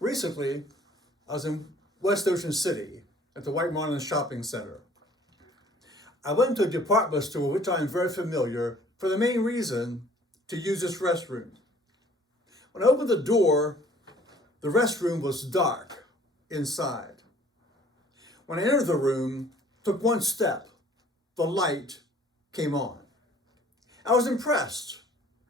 Recently, I was in West Ocean City at the White Marlin Shopping Center. I went to a department store which I am very familiar for the main reason to use this restroom. When I opened the door, the restroom was dark inside. When I entered the room, took one step, the light came on. I was impressed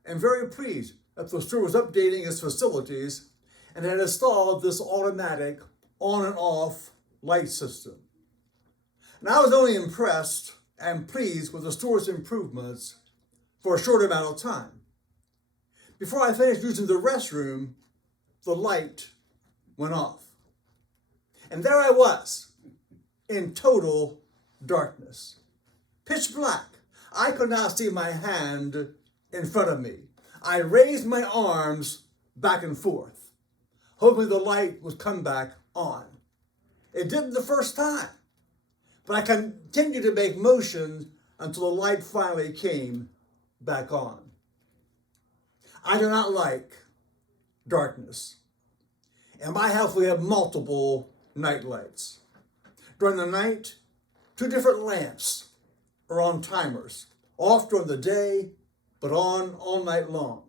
and very pleased that the store was updating its facilities and had installed this automatic on and off light system. And I was only impressed and pleased with the store's improvements for a short amount of time. Before I finished using the restroom, the light went off. And there I was, in total darkness. Pitch black. I could not see my hand in front of me. I raised my arms back and forth, hoping the light would come back on. It didn't the first time, but I continued to make motions until the light finally came back on. I do not like darkness. In my house, we have multiple night lights. During the night, 2 different lamps are on timers, off during the day, but on all night long.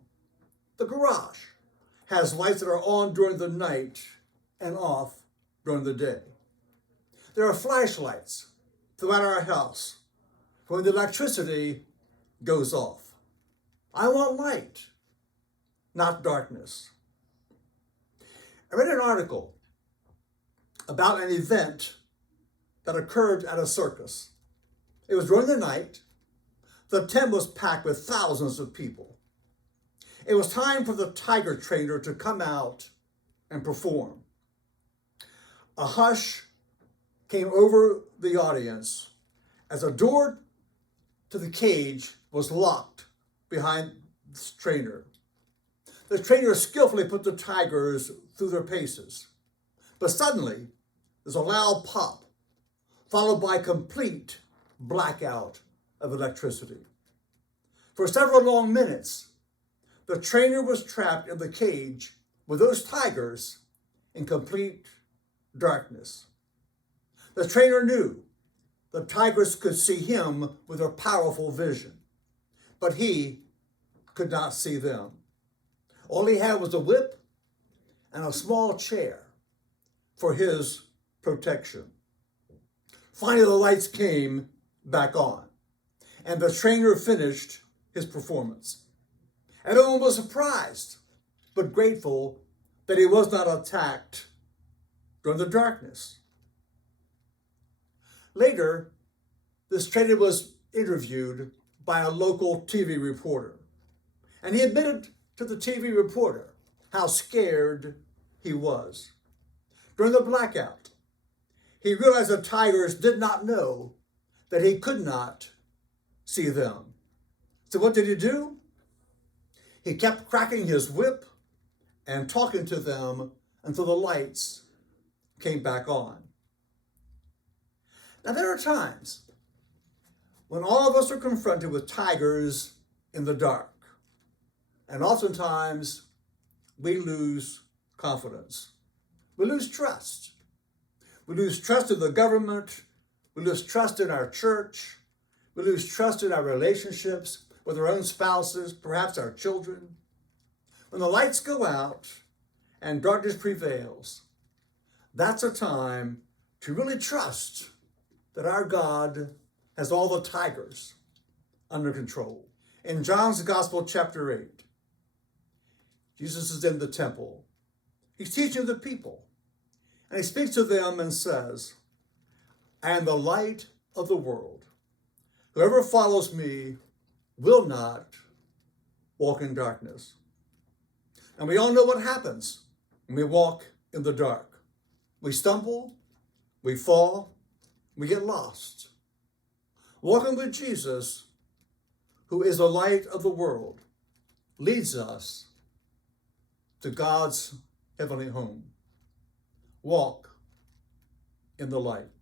The garage has lights that are on during the night and off during the day. There are flashlights throughout our house when the electricity goes off. I want light, not darkness. I read an article about an event that occurred at a circus. It was during the night. The tent was packed with thousands of people. It was time for the tiger trainer to come out and perform. A hush came over the audience as a door to the cage was locked behind the trainer. The trainer skillfully put the tigers through their paces. But suddenly, there's a loud pop, followed by complete blackout of electricity. For several long minutes, the trainer was trapped in the cage with those tigers in complete darkness. The trainer knew the tigers could see him with their powerful vision, but he could not see them. All he had was a whip and a small chair for his protection. Finally, the lights came back on, and the trainer finished his performance. Everyone was surprised, but grateful that he was not attacked during the darkness. Later, this trainer was interviewed by a local TV reporter, and he admitted to the TV reporter how scared he was. During the blackout, he realized the tigers did not know that he could not see them. So what did he do? He kept cracking his whip and talking to them until the lights came back on. Now, there are times when all of us are confronted with tigers in the dark. And oftentimes, we lose confidence. We lose trust. We lose trust in the government. We lose trust in our church. We lose trust in our relationships with our own spouses, perhaps our children. When the lights go out and darkness prevails, that's a time to really trust that our God has all the tigers under control. In John's Gospel, chapter 8, Jesus is in the temple. He's teaching the people, and he speaks to them and says, "I am the light of the world. Whoever follows me will not walk in darkness." And we all know what happens when we walk in the dark. We stumble, we fall, we get lost. Walking with Jesus, who is the light of the world, leads us to God's heavenly home. Walk in the light.